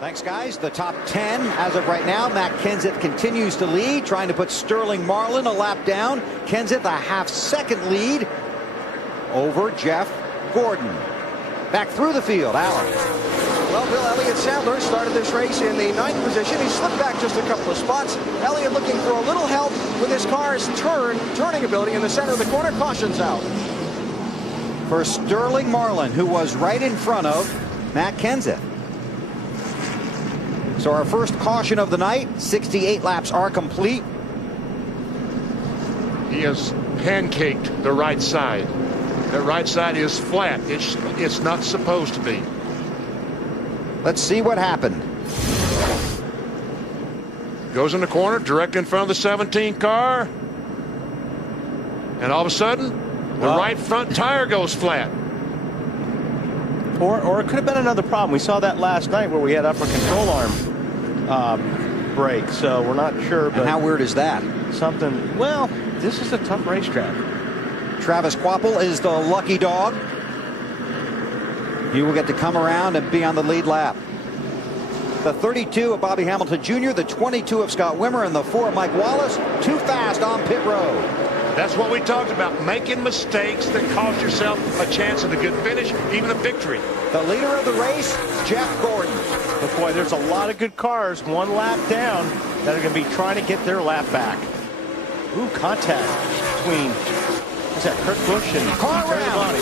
Thanks, guys. The top 10 as of right now. Matt Kenseth continues to lead, trying to put Sterling Marlin a lap down. Kenseth a half-second lead over Jeff Gordon. Back through the field, Allen. Well, Bill, Elliott Sadler started this race in the 9th position. He slipped back just a couple of spots. Elliott looking for a little help with his car's turning ability in the center of the corner. Caution's out. For Sterling Marlin, who was right in front of Matt Kenseth. So our first caution of the night. 68 laps are complete. He has pancaked the right side. The right side is flat. It's not supposed to be. Let's see what happened. Goes in the corner, direct in front of the 17 car. And all of a sudden, the right front tire goes flat. Or it could have been another problem. We saw that last night where we had upper control arm break. So we're not sure. But and how weird is that? Something. Well, this is a tough racetrack. Travis Quapple is the lucky dog. He will get to come around and be on the lead lap. The 32 of Bobby Hamilton Jr., the 22 of Scott Wimmer, and the 4 of Mike Wallace. Too fast on pit road. That's what we talked about, making mistakes that cost yourself a chance at a good finish, even a victory. The leader of the race, Jeff Gordon. But boy, there's a lot of good cars one lap down that are going to be trying to get their lap back. Ooh, contact between, what's that, Kurt Busch and car round.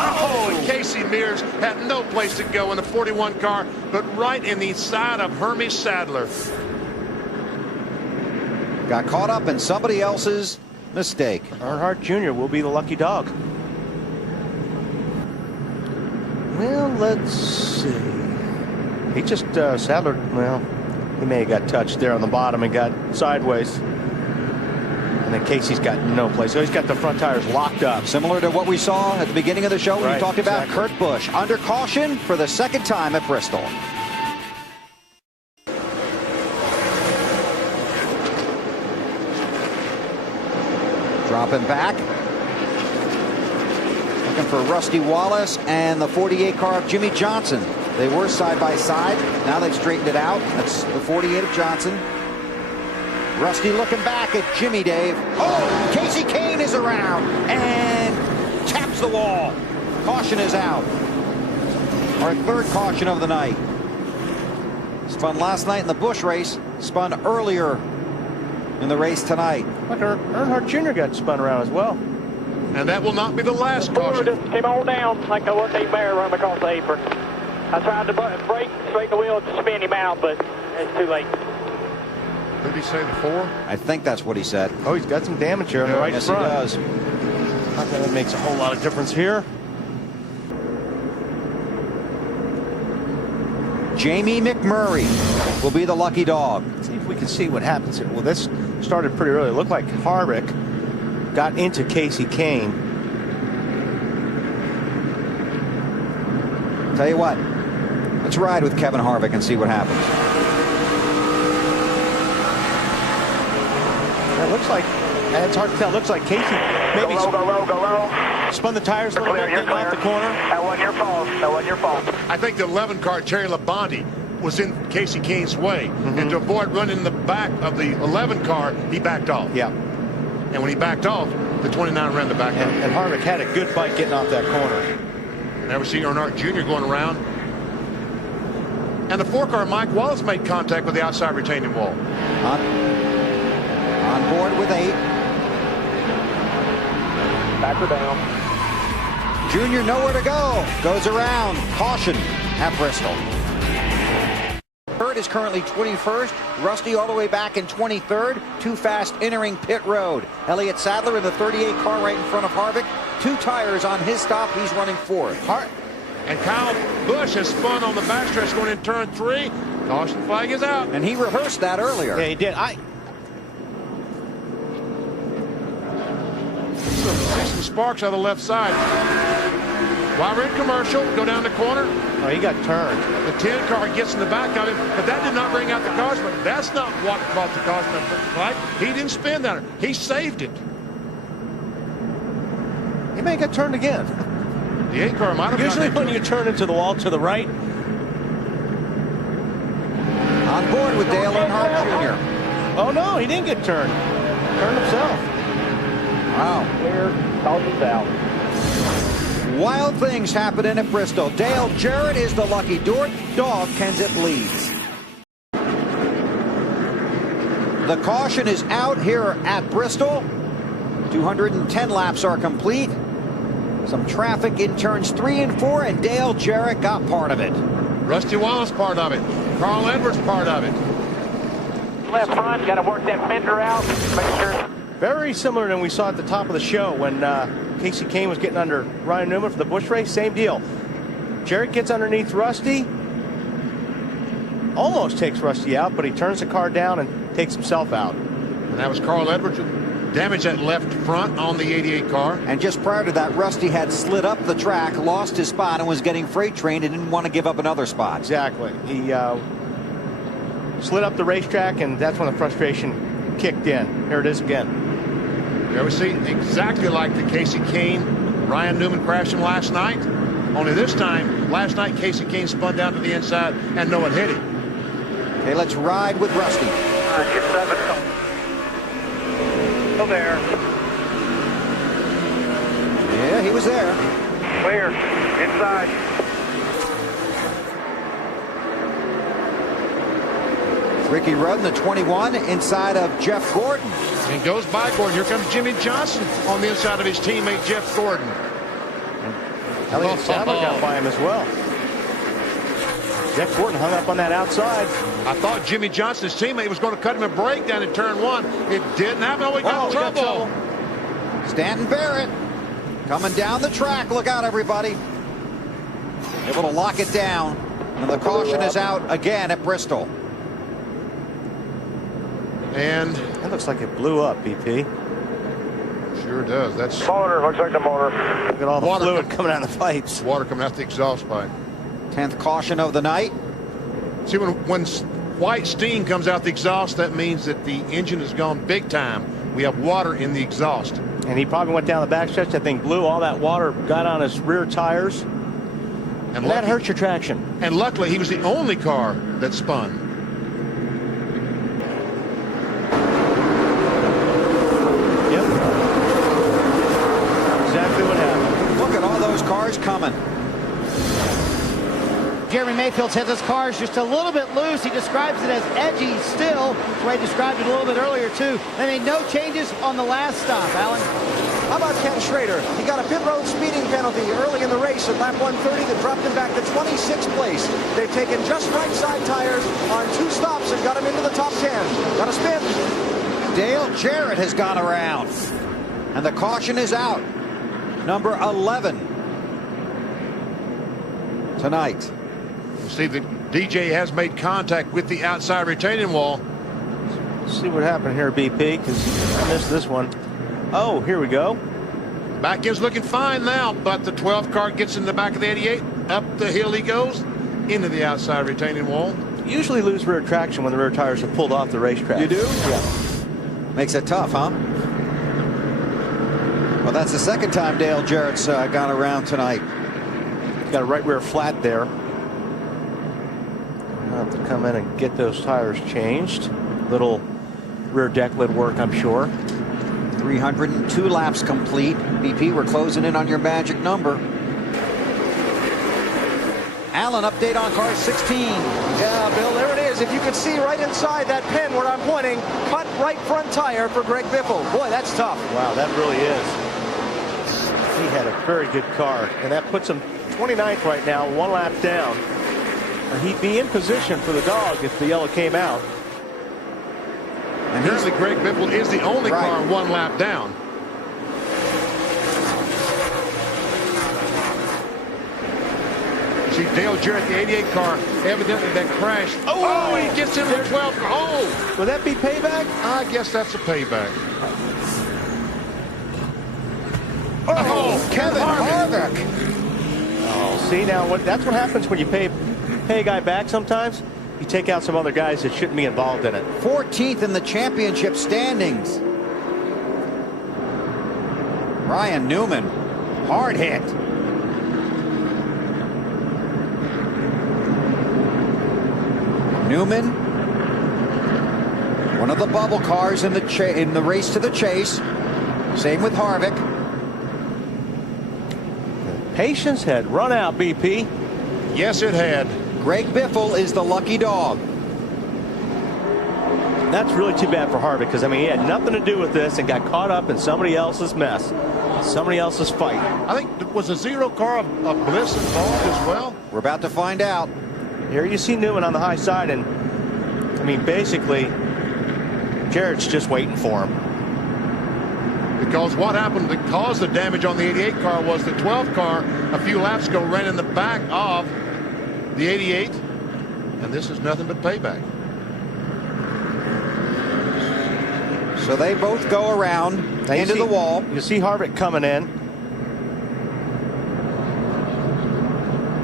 Oh, and Casey Mears had no place to go in the 41 car, but right in the side of Hermie Sadler. Got caught up in somebody else's mistake. Earnhardt Jr. will be the lucky dog. Well, let's see. He just, Sadler, well, he may have got touched there on the bottom and got sideways. And then Casey's got no place. So he's got the front tires locked up. Similar to what we saw at the beginning of the show when we talked about Kurt Busch. Under caution for the second time at Bristol. Dropping back. Looking for Rusty Wallace and the 48 car of Jimmy Johnson. They were side by side. Now they've straightened it out. That's the 48 of Johnson. Rusty looking back at Jimmy, Dave. Oh, Casey Kane is around and taps the wall. Caution is out. Our third caution of the night. Spun last night in the Busch race. Spun earlier in the race tonight. Look, Earnhardt Jr. got spun around as well. And that will not be the last caution. Just came on down like a one-day bear running across the apron. I tried to brake, straighten the wheel to spin him out, but it's too late. Did he say the 4? I think that's what he said. Oh, he's got some damage here on the right yes, front. He does. Not that it makes a whole lot of difference here. Jamie McMurray will be the lucky dog. Let's see if we can see what happens here. Well, this started pretty early. It looked like Harvick got into Casey Kane. Tell you what, let's ride with Kevin Harvick and see what happens. It looks like, it's hard to tell. It looks like Casey maybe go low. Spun the tires a little bit, getting off the corner. That wasn't your fault. That wasn't your fault. I think the 11 car, Terry Labonte, was in Casey Kane's way. And to avoid running in the back of the 11 car, he backed off. Yeah. And when he backed off, the 29 ran the back up. And Harvick had a good fight getting off that corner. Never seen Earnhardt Jr. going around. And the 4 car, Mike Wallace, made contact with the outside retaining wall. On board with 8. Back her down. Junior nowhere to go. Goes around. Caution at Bristol. Third is currently 21st. Rusty all the way back in 23rd. Too fast entering pit road. Elliott Sadler in the 38 car right in front of Harvick. 2 tires on his stop. He's running 4th. And Kyle Busch has spun on the backstretch going in turn 3. Caution flag is out. And he rehearsed that earlier. Yeah, he did. See some sparks on the left side. While we're in commercial, go down the corner. Oh, he got turned. The 10 car gets in the back of him, but that did not bring out the caution. But that's not what caused the caution. Right? He didn't spin that. He saved it. He may have got turned again. The 8 car might have Usually gotten when you turn into the wall to the right, On board with Dale Earnhardt Jr. Oh, no, he didn't get turned. Turned himself. Wow. Clear, caution's out. Wild things happening at Bristol. Dale Jarrett is the lucky dog. Kenseth leads. The caution is out here at Bristol. 210 laps are complete. Some traffic in turns 3 and 4, and Dale Jarrett got part of it. Rusty Wallace part of it. Carl Edwards part of it. Left front, got to work that fender out. Make sure. Very similar than we saw at the top of the show when Casey Kane was getting under Ryan Newman for the Busch race. Same deal. Jarrett gets underneath Rusty. Almost takes Rusty out, but he turns the car down and takes himself out. And that was Carl Edwards who damaged that left front on the 88 car. And just prior to that, Rusty had slid up the track, lost his spot, and was getting freight trained and didn't want to give up another spot. Exactly. He slid up the racetrack, and that's when the frustration kicked in. Here it is again. There we see exactly like the Casey Kane, Ryan Newman crashing last night. Only this time, last night Casey Kane spun down to the inside and no one hit him. Okay, let's ride with Rusty. Your 7. Still there. Yeah, he was there. Clear. Inside. Ricky Rudd, the 21, inside of Jeff Gordon. And goes by Gordon. Here comes Jimmy Johnson on the inside of his teammate Jeff Gordon. Elliott Sadler got by him as well. Jeff Gordon hung up on that outside. I thought Jimmy Johnson's teammate was going to cut him a break down in turn 1. It didn't happen. Oh, he got trouble. Stanton Barrett coming down the track. Look out, everybody. Able to lock it down. And the caution is out again at Bristol. And it looks like it blew up, BP. Sure does. That's Motor, looks like the motor. Look at all the Water fluid coming out of the pipes. water coming out the exhaust pipe. 10th caution of the night. See, when white steam comes out the exhaust, that means that the engine has gone big time. We have water in the exhaust. And he probably went down the backstretch. That thing blew. All that water got on his rear tires. And that hurts your traction. And luckily, he was the only car that spun. Yep. Exactly what happened. Look at all those cars coming. Jeremy Mayfield says his car is just a little bit loose. He describes it as edgy still. That's the way he described it a little bit earlier, too. They made no changes on the last stop, Alan. How about Ken Schrader? He got a pit road speeding penalty early in the race at lap 130 that dropped him back to 26th place. They've taken just right side tires on 2 stops and got him into the top 10. Got a spin. Dale Jarrett has gone around. And the caution is out. Number 11 tonight. See, the DJ has made contact with the outside retaining wall. Let's see what happened here, BP, because I missed this one. Oh, here we go. Back end's looking fine now, but the 12th car gets in the back of the 88. Up the hill he goes into the outside retaining wall. Usually lose rear traction when the rear tires are pulled off the racetrack. You do? Yeah. Makes it tough, huh? Well, that's the second time Dale Jarrett's gone around tonight. Got a right rear flat there. I'll have to come in and get those tires changed. Little rear deck lid work, I'm sure. 302 laps complete. BP, we're closing in on your magic number. Alan, update on car 16. Yeah, Bill, there it is. If you could see right inside that pen where I'm pointing, cut right front tire for Greg Biffle. Boy, that's tough. Wow, that really is. He had a very good car, and that puts him 29th right now, 1 lap down. He'd be in position for the dog if the yellow came out. And apparently Greg Biffle is the only car 1 lap down. See, Dale Jarrett, the 88 car, evidently that crash. Oh, he gets in the 12th car. Oh! Would that be payback? I guess that's a payback. Oh, Kevin Harvick. Oh, see now, that's what happens when you pay a guy back sometimes. You take out some other guys that shouldn't be involved in it. 14th in the championship standings. Ryan Newman, hard hit. Newman One of the bubble cars in the race to the chase. Same with Harvick. Patience had run out, BP. Yes, it had. Greg Biffle is the lucky dog. That's really too bad for Harvick, because I mean, he had nothing to do with this and got caught up in somebody else's mess, somebody else's fight. I think was a 0 car of Bliss involved as well. We're about to find out. Here you see Newman on the high side, and I mean, basically, Jarrett's just waiting for him. Because what happened that caused the damage on the 88 car was the 12 car a few laps ago ran in the back of the 88, and this is nothing but payback. So they both go around into the wall. You see Harvick coming in,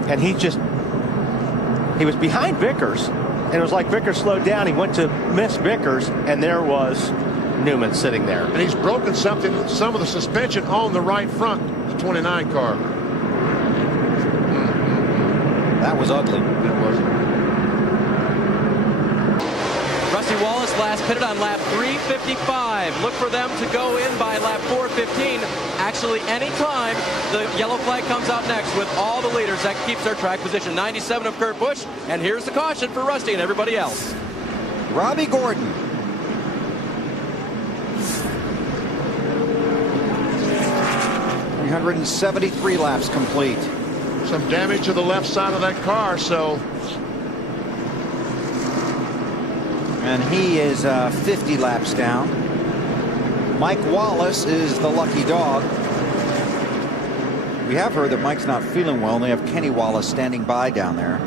and he was behind Vickers, and it was like Vickers slowed down. He went to miss Vickers, and there was Newman sitting there. And he's broken some of the suspension on the right front, the 29 car. That was ugly. It wasn't. Rusty Wallace last pitted on lap 355. Look for them to go in by lap 415. Actually, anytime the yellow flag comes out next with all the leaders, that keeps their track position. 97 of Kurt Busch, and here's the caution for Rusty and everybody else. Robbie Gordon. .373 laps complete. Some damage to the left side of that car, so. And he is 50 laps down. Mike Wallace is the lucky dog. We have heard that Mike's not feeling well, and they have Kenny Wallace standing by down there.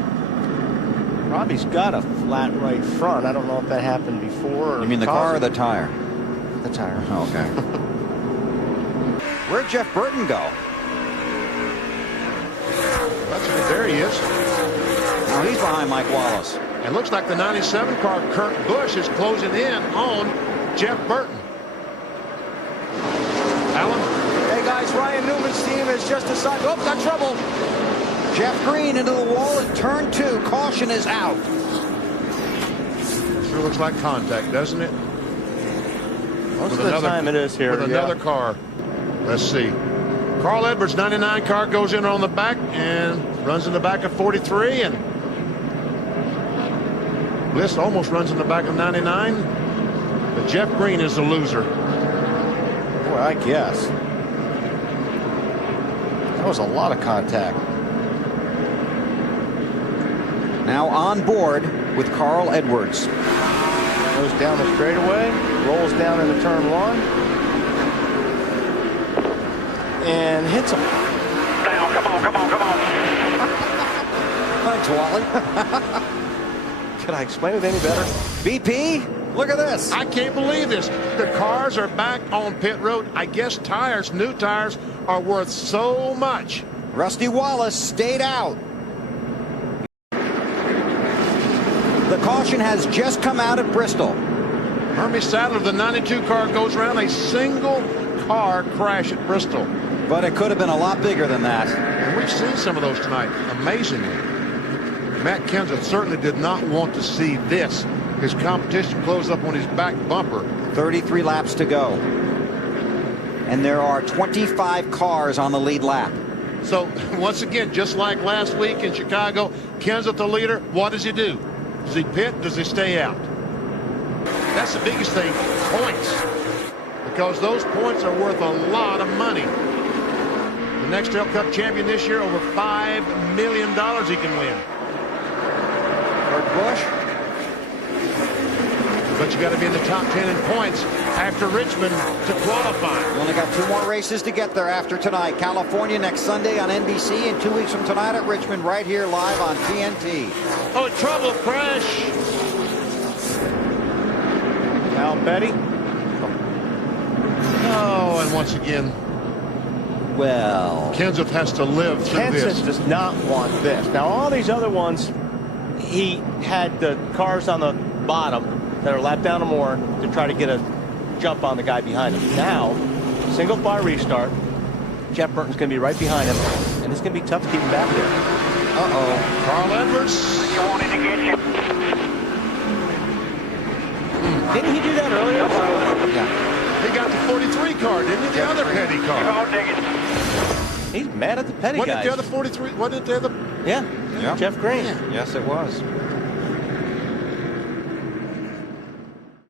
Robbie's got a flat right front. I don't know if that happened before. You mean the car or the tire? The tire. Oh, okay. Where'd Jeff Burton go? There he is. Now he's behind Mike Wallace. It looks like the 97 car, Kurt Busch, is closing in on Jeff Burton. Alan? Hey guys, Ryan Newman's team has just decided. Oh, got trouble. Jeff Green into the wall at turn 2. Caution is out. Sure looks like contact, doesn't it? Most of the time it is here. With another car. Let's see. Carl Edwards' 99 car goes in on the back and runs in the back of 43, and Bliss almost runs in the back of 99, but Jeff Green is the loser. Boy, I guess. That was a lot of contact. Now on board with Carl Edwards. Goes down the straightaway, rolls down into turn 1. And hits him. Down, come on. Thanks, Wally. Could I explain it any better? BP, look at this. I can't believe this. The cars are back on pit road. I guess tires, new tires, are worth so much. Rusty Wallace stayed out. The caution has just come out at Bristol. Hermie Sadler, the 92 car, goes around a single car crash at Bristol. But it could have been a lot bigger than that. And we've seen some of those tonight, amazingly. Matt Kenseth certainly did not want to see this. His competition closed up on his back bumper. 33 laps to go. And there are 25 cars on the lead lap. So, once again, just like last week in Chicago, Kenseth the leader, what does he do? Does he pit? Does he stay out? That's the biggest thing, points. Because those points are worth a lot of money. The next Nextel Cup champion this year, over $5 million he can win. Kurt Busch. But you got to be in the top 10 in points after Richmond to qualify. We only got 2 more races to get there after tonight. California next Sunday on NBC, and 2 weeks from tonight at Richmond, right here live on TNT. Oh, trouble, crash. Al Petty. Oh, and once again, Well, Kenseth has to live through this. Kenseth does not want this. Now, all these other ones, he had the cars on the bottom that are lapped down or more to try to get a jump on the guy behind him. Now, single file restart. Jeff Burton's going to be right behind him, and it's going to be tough to keep him back there. uh-oh. Carl Edwards. You wanted to get you. Didn't he do that earlier? Yeah. He got the 43 car, didn't he? The other petty car. He's mad at the petty Wasn't guys. it the other 43? Wasn't it the other? Yeah. Yeah. Jeff Green. Yes, it was.